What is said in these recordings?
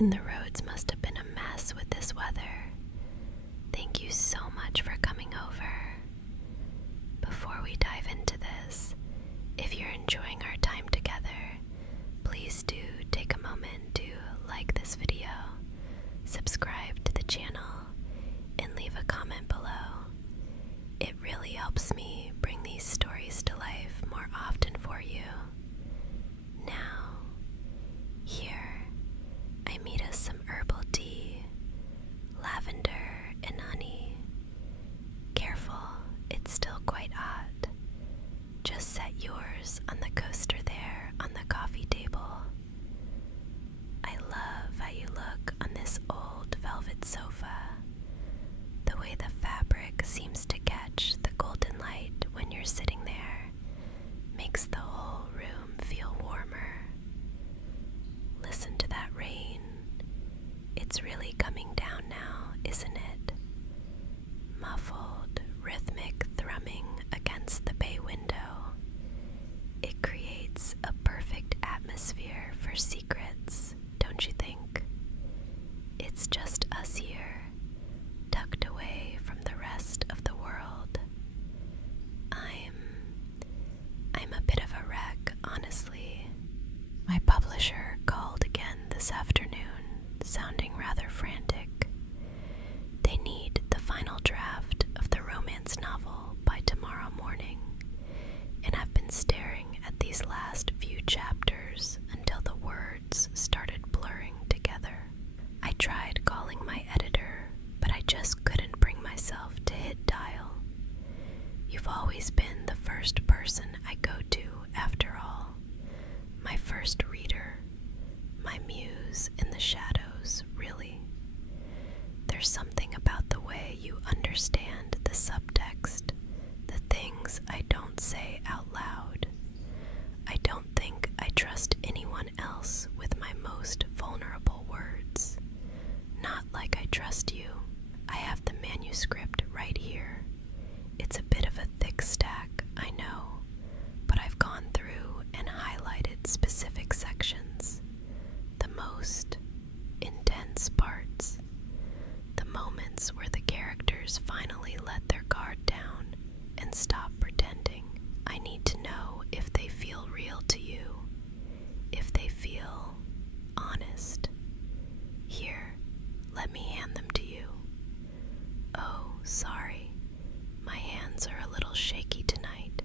And the roads must have been a mess with this weather. Thank you so much for coming over. Before we dive into this, if you're enjoying our time together, please do take a moment to like this video, subscribe to the channel, and leave a comment below. It really helps me bring these stories to life more often for you. Now, here, I made us some herbal tea, lavender and honey. Careful, it's still quite hot. Just set yours on the coaster there on the coffee table. I love how you look on this old velvet sofa. The way the fabric seems to catch the golden light when you're sitting there makes the whole room feel warmer. Listen to that rain. It's really coming down now, isn't it? Muffled, rhythmic thrumming against the bay window. It creates a perfect atmosphere for secrets, don't you think? It's just us here, tucked away from the rest of the world. I'm a bit of a wreck, honestly. My publisher called again this afternoon, sounding rather frantic. They need the final draft of the romance novel by tomorrow morning, and I've been staring at these last few chapters until the words started blurring together. I tried calling my editor, but I just couldn't bring myself to hit dial. You've always been the first person I go to after all. My first reader, my muse in the shadows, really. There's something about the way you understand the subtext, the things I don't say out loud. I don't think I trust anyone else with my most vulnerable words. Not like I trust you. I have the manuscript right here. It's a bit of a thick stack, I know, but I've gone through and highlighted specific sections, the most intense parts, the moments where the characters finally let their guard down and stop pretending. I need to know if they feel real to you, if they feel honest. Here, let me hand them to you. Oh, sorry. My hands are a little shaky tonight.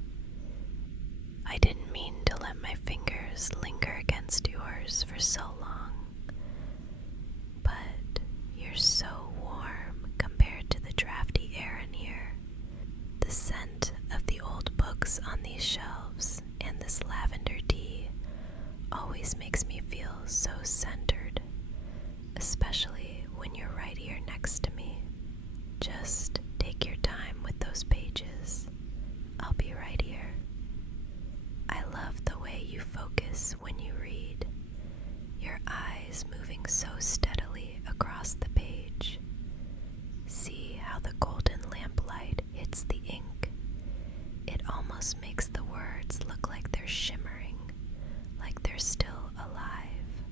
I didn't mean to let my fingers linger against yours for so long. But you're so warm compared to the drafty air in here. The scent of the old books on these shelves and this lavender tea always makes me feel so centered, especially when you're right here next to me. Just take your time with those pages. I'll be right here. I love the way you focus when you read, your eyes moving so steadily across the page. See how the golden lamplight hits the ink. It almost makes the words look like they're shimmering, like they're still alive.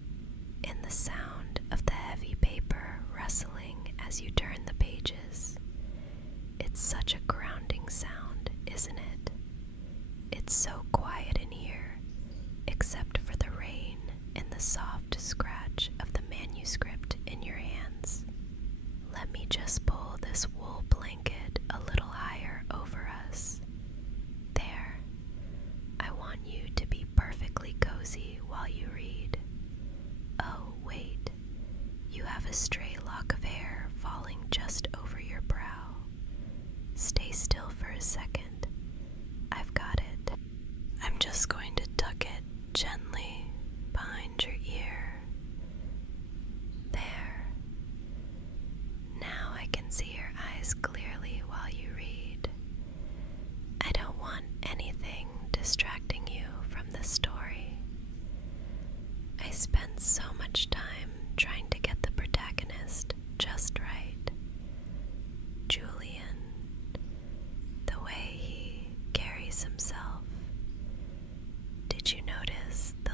And the sound of the heavy paper rustling as you turn the pages. It's such a grounding sound, isn't it? It's so quiet in here, except for the rain and the soft scratch of the manuscript in your hands. Let me just pull this wool blanket a little higher over us. There. I want you to be perfectly cozy while you read. Oh, wait. You have a stray lock of hair falling just over your brow. Stay still for a second. I've got it. I'm just going to tuck it gently behind your ear. There. Now I can see your eyes clearly while you read. I don't want anything distracting you from the story. I spent so much time trying to get the protagonist just right. Julian, the way he carries himself. Did you notice the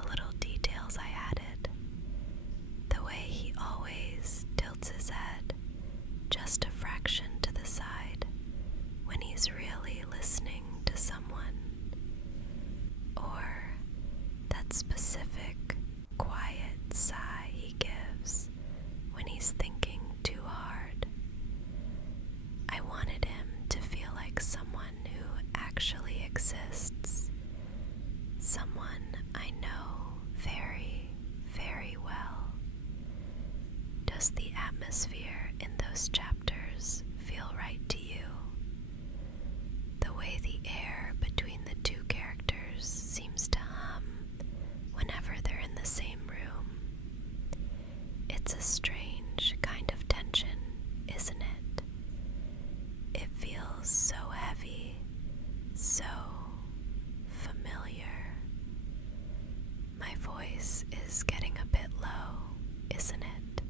voice is getting a bit low, isn't it?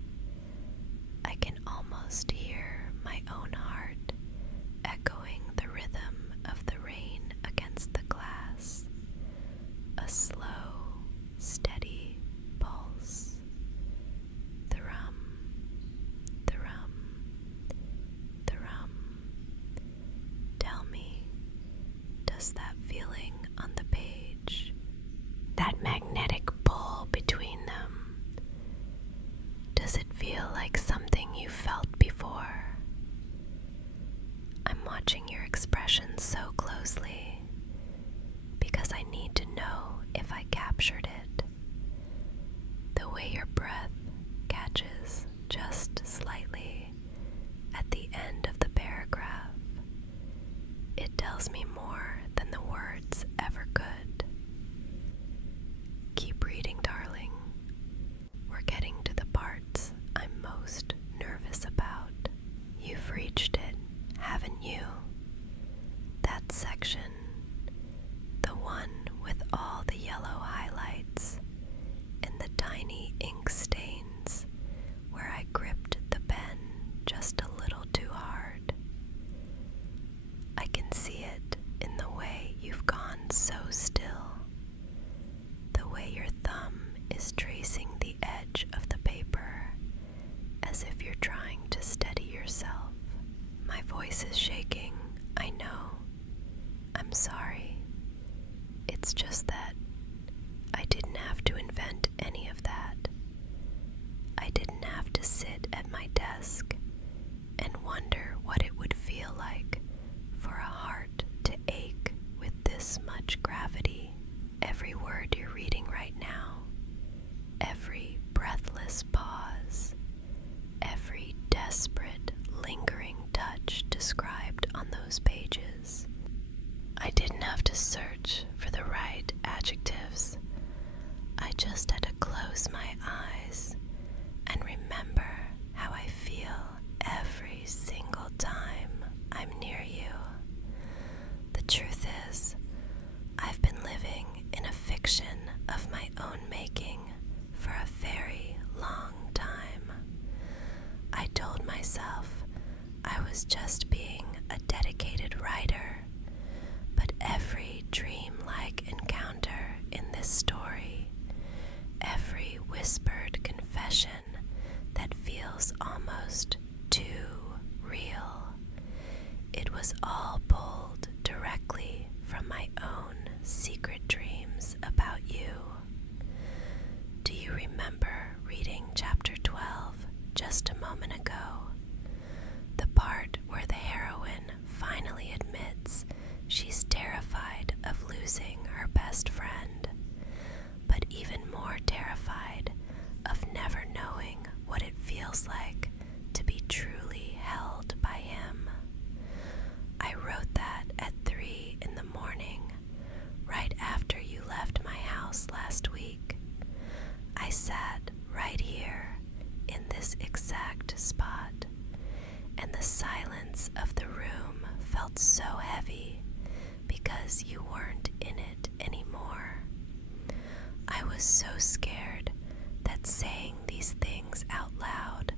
I can almost hear my own heart echoing the rhythm of the rain against the glass, a slow, steady pulse. Thrum, thrum, thrum. Tell me, does that feeling on the page, that magnetic pull between them, does it feel like something you felt before? I'm watching your expression so closely because I need to know if I captured it. The way your breath catches just slightly at the end of the paragraph, it tells me more than the words ever could. Keep reading, darling. We're getting to the parts I'm most nervous about. You've reached it, haven't you? That section, the one with all the yellow highlights and the tiny ink stains where I gripped the pen just a little too hard. I can see it in the way you've gone so still, the way your thumb is tracing the edge of the paper as if you're trying to steady yourself. My voice is shaking, I know. I'm sorry. It's just that I didn't have to invent any of that. I didn't have to sit at my desk and wonder what it would feel like for a heart to ache with this much gravity. Every word you're reading right now, every breathless pause, every desperate, lingering touch described on those pages. I didn't have to search for the right adjectives. I just had to close my eyes and remember how I feel every single time I'm near you. The truth is, I've been living in a fiction of my own making for a very long time. I told myself I was just being a dedicated writer, but every dream-like encounter in this story, every whispered confession that feels almost too real, it was all pulled directly from my own secret dreams about you. Do you remember reading chapter 12 just a moment ago? The part where the heroine finally admits she's terrified of losing her best friend, but even more terrified of never knowing what it feels like to be truly held by him. I wrote that at 3 in the morning, right after you left my house last week. I sat right here in this exact spot, and the silence of the room felt so heavy because you weren't in it anymore. I was so scared that saying these things out loud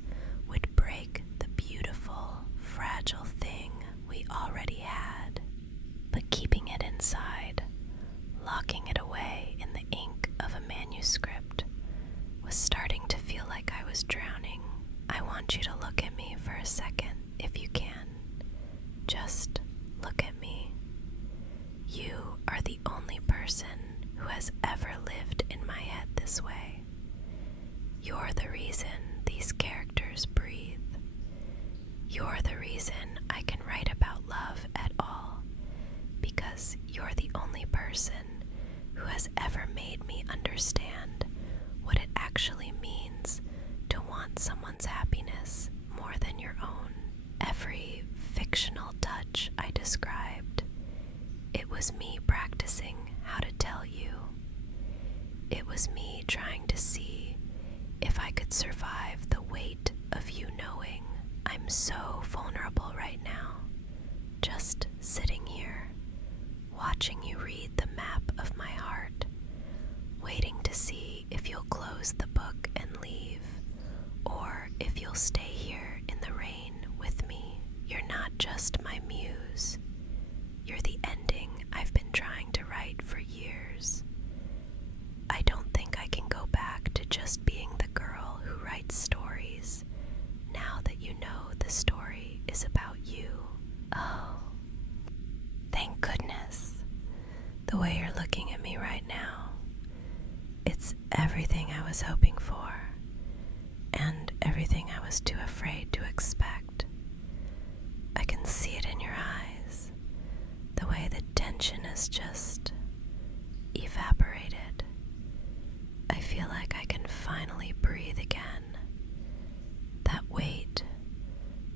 would break the beautiful, fragile thing we already had. But keeping it inside, locking it away in the ink of a manuscript, was starting to feel like I was drowning. I want you to look at me for a second, if you can. Just look at me. You are the only person who has ever lived in my head this way. You're the reason these characters breathe. You're the reason I can write about love at all, because you're the only person who has ever made me understand what it actually means to want someone's happiness more than your own. Every fictional touch I described, it was me practicing how to tell you. It was me trying to see if I could survive the weight of you knowing I'm so vulnerable right now, just sitting here, watching you read the map of my heart, waiting to see if everything I was hoping for and everything I was too afraid to expect. I can see it in your eyes, the way the tension is just evaporated. I feel like I can finally breathe again. That weight,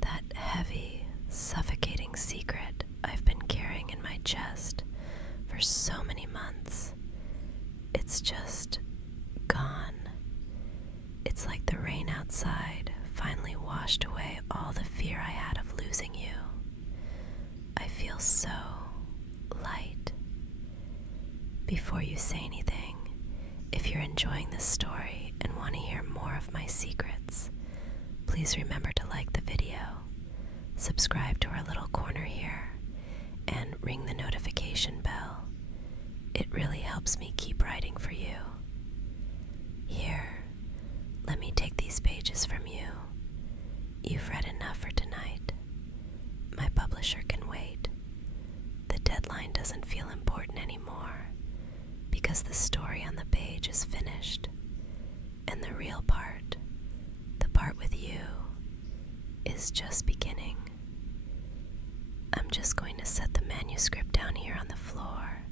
that heavy, suffocating secret I've been carrying in my chest for so many months, it's just gone. It's like the rain outside finally washed away all the fear I had of losing you. I feel so light. Before you say anything, if you're enjoying this story and want to hear more of my secrets, please remember to like the video, subscribe to our little corner here, and ring the notification bell. It really helps me keep writing for you. Here, let me take these pages from you. You've read enough for tonight. My publisher can wait. The deadline doesn't feel important anymore because the story on the page is finished, and the real part, the part with you, is just beginning. I'm just going to set the manuscript down here on the floor.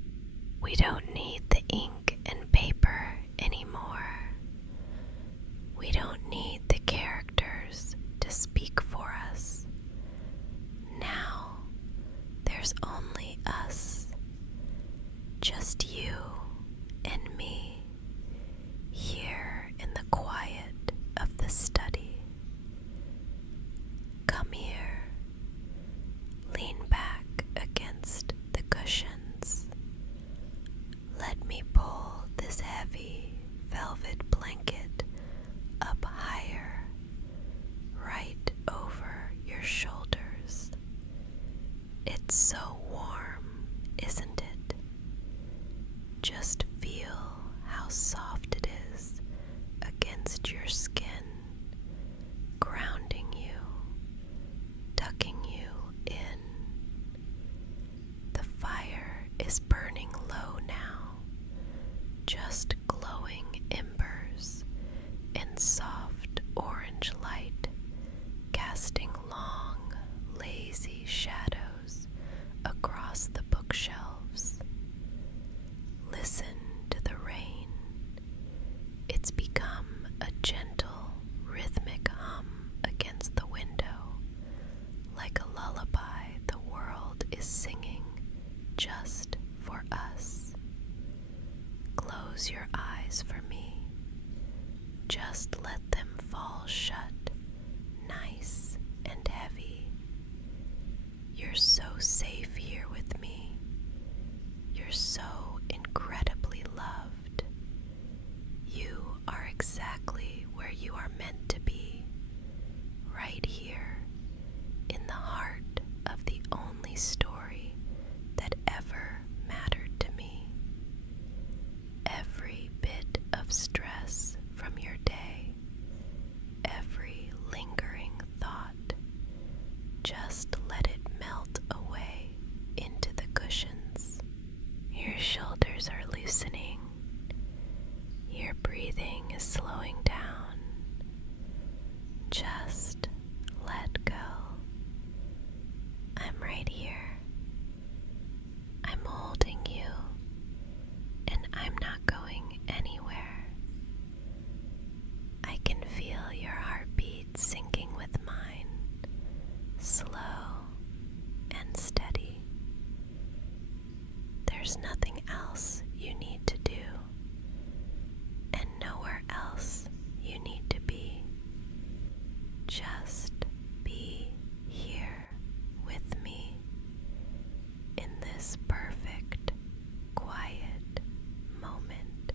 We don't need the ink and paper anymore. We don't need the characters to speak for us. Now, there's only us. Just you and me, here in the quiet of the study. Come here, lean back against the cushions. Let me pull this heavy velvet blanket up higher, right over your shoulders. It's so warm, isn't it? Just feel how soft it is against your skin, grounding you, tucking you in. The fire is burning low now, just glowing embers in soft orange light, casting long, lazy shadows across the bookshelves. Listen to the rain. It's become a gentle, rhythmic hum against the window, like a lullaby the world is singing just for us. Close your eyes for me. Just let them fall shut, nice and heavy. You're so safe here with me. You're so incredibly loved. You are exactly where you are meant to be, right here in the heart of the only story that ever mattered to me. Every bit of stress from your day, every lingering thought, just let it melt away into the cushions. Your shoulders are loosening. Your breathing is slowing down. Just let go. I'm right here. I'm holding you, and I'm not going anywhere. I can feel your heartbeat syncing with mine, slow and steady. There's nothing else you need to do, and nowhere else you need to be. Just be here with me in this perfect, quiet moment.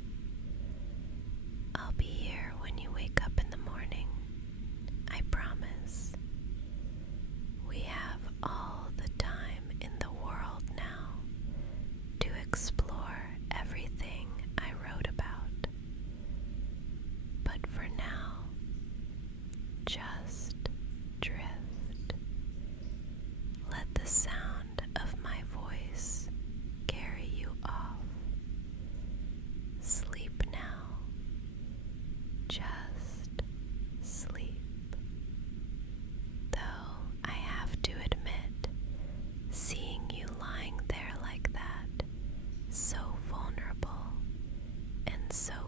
I'll be here when you wake up in the morning. I promise. We have all the time in the world now to explore everything I wrote about. But for now, just drift. Let the sound of my voice carry you off. Sleep now, so